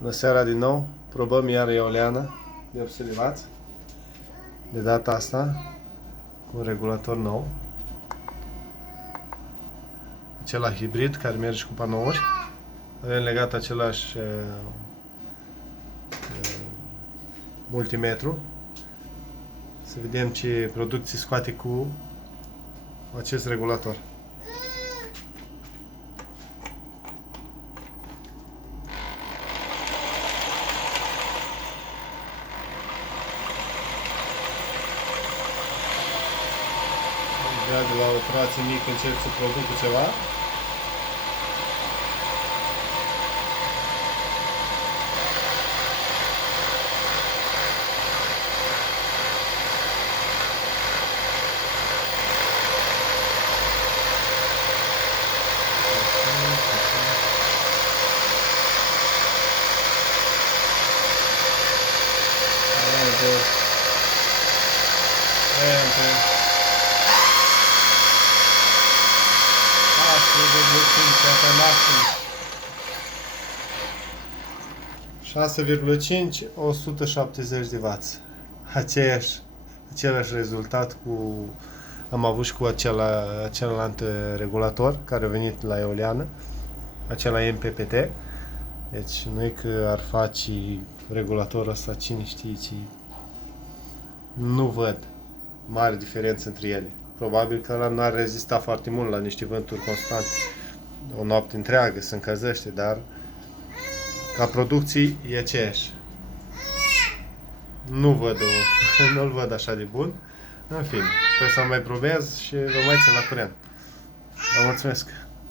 Bună seara din nou, probăm iar eoliană de 800 W. De data asta cu un regulator nou. Acela hibrid care merge cu panouri. Avem legat același multimetru. Să vedem ce producție scoate cu acest regulator. De la o trație mică încep să producă ceva. Asta e maxim. 6,5, 170 de W. Același rezultat cu am avut și cu celălalt regulator care a venit la eoliană, acela MPPT. Deci nu e că ar face regulatorul ăsta cine știe ce. Nu văd mare diferență între ele. Probabil că ăla n-ar rezista foarte mult la niște vânturi constante. O noapte întreagă se încălzește, dar ca producții e aceeași. Nu-l văd așa de bun. În fine, trebuie să mai probez și vă mai țin la curent. Vă mulțumesc!